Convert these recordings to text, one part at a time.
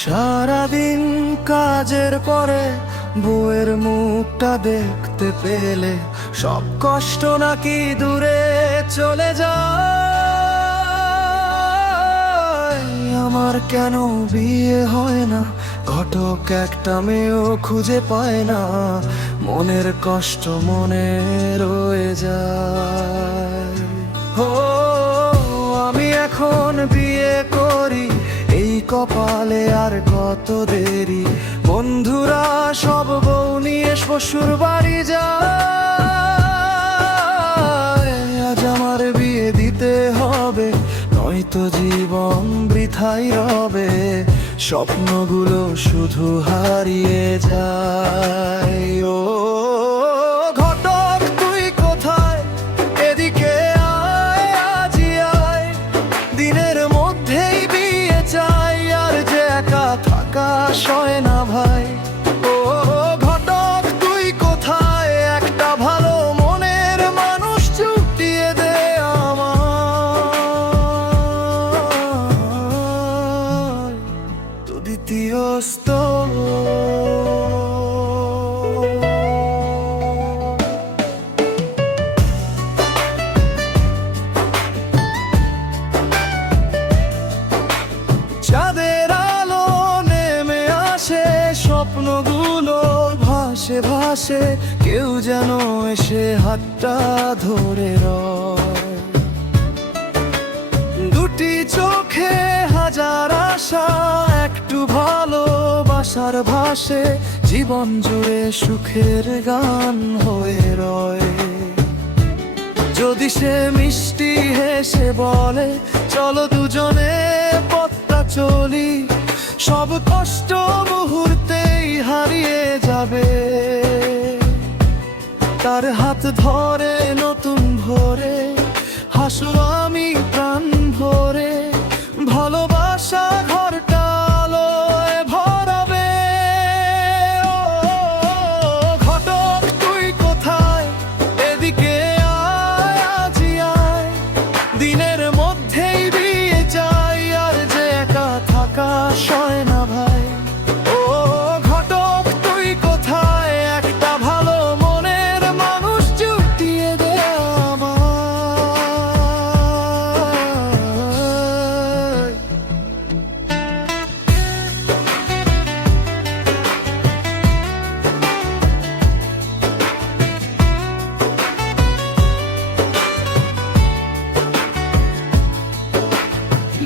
সারাদিন কাজের পরে বউয়ের মুখটা দেখতে পেলে সব কষ্ট নাকি দূরে চলে যায়। আমার কেন বিয়ে হয় না, ঘটক একটা মেয়েও খুঁজে পায় না, মনের কষ্ট মনে রয়ে যায়। ও আমি এখন বিয়ে করি, এই কপালে আর কত দেরি। বন্ধুরা সব বউ নিয়ে শ্বশুর বাড়ি যায়। আজ আমার বিয়ে দিতে হবে, নয়তো জীবন বৃথাই রবে। স্বপ্নগুলো শুধু হারিয়ে যায়। ও ঘটক তুই কোথায়, এদিকে আয়, আজই আয়। দিনের মধ্যেই বিয়ে চাই, আর যে একা থাকা সয় না ভাই। ও ঘটক তুই কোথায়, একটা ভালো মনের মানুষ জুটিয়ে দে আমার তো দ্বিতীয় স্তর। চাঁদের আলো নেমে আসে, স্বপ্নগুলো ভাসে ভাসে, কেউ যেন এসে হাতটা ধরে রয়। দুটি চোখে হাজার আশা, একটু ভালোবাসার ভাসে, জীবন জুড়ে সুখের গান হয়ে রয়। যদি সে মিষ্টি হেসে বলে চলো দুজনে পথটা চলি, সব কষ্ট মুহূর্তেই হারিয়ে যাবে। তার হাত ধরে নতুন ভোরে হাসো আমি প্রাণ ভরে, ভালোবাসা ঘরটা আলোয় ভরাবে। ও ঘটক তুই কোথায়, এদিকে আয়, আজই আয়। দিনের মধ্যেই বিয়ে চাই, আর যে একা থাকা সয় না ভাই। ও ঘটক তুই কোথায়, একটা ভালো মনের মানুষ জুটিয়ে দে আমার।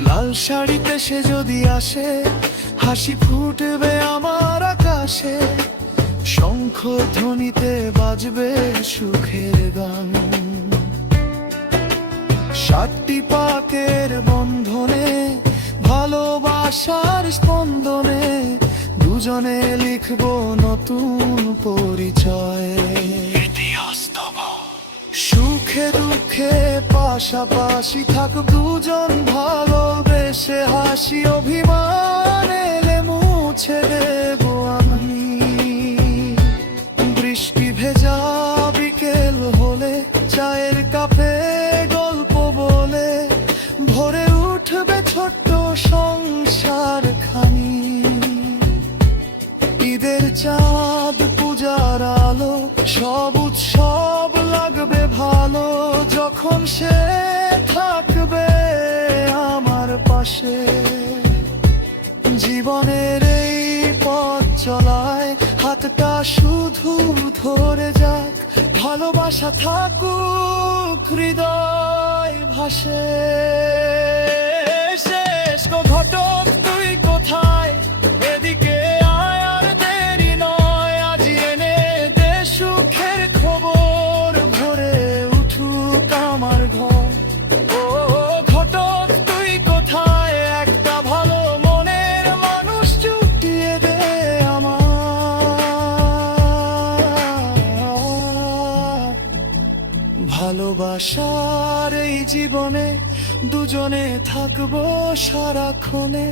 লাল শাড়িতে সে যদি আসে, হাসি ফুটবে আমার আকাশে। শঙ্খ ধ্বনিতে বাজবে সুখের গান, সাতটি পাকের বন্ধনে, ভালোবাসার স্পন্দনে, দুজনে লিখবো নতুন পরিচয়। সুখে দুঃখে পাশাপাশি থাকুক দুজন ভালোবেসে, হাসি অভিমান এলে মুছে দেবো আমি। বৃষ্টি ভেজা বিকেল হলে চায়ের কাপে গল্প বলে, ভরে উঠবে ছোট্ট সংসার খানি। ঈদের চাঁদ পূজার আলো, সব উৎসব লাগবে ভালো, যখন সে থাকবে আমার পাশে। জীবনের এই পথ চলায় হাতটা শুধু ধরে যাক, ভালোবাসা থাকুক হৃদয় ভাসে। শেষ গো ঘটক তুই কোথায়, এদিকে আয়, আর দেরি নয়। আজ এনে দে সুখের খবর, ভরে উঠুক আমার ঘর। ও ঘটক তুই কোথায়, একটা ভালো মনের মানুষ জুটিয়ে দে আমার। ভালোবাসার এই জীবনে দুজনে থাকবো সারাক্ষণে,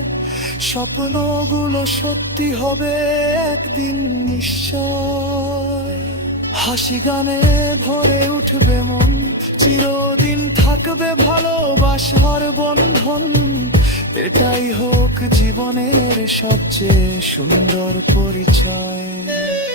স্বপ্নগুলো সত্যি হবে একদিন নিশ্চয়। হাসি গানে ভরে উঠবে মন, চিরদিন থাকবে ভালোবাসার বন্ধন। এটাই হোক জীবনের সবচেয়ে সুন্দর পরিচয়।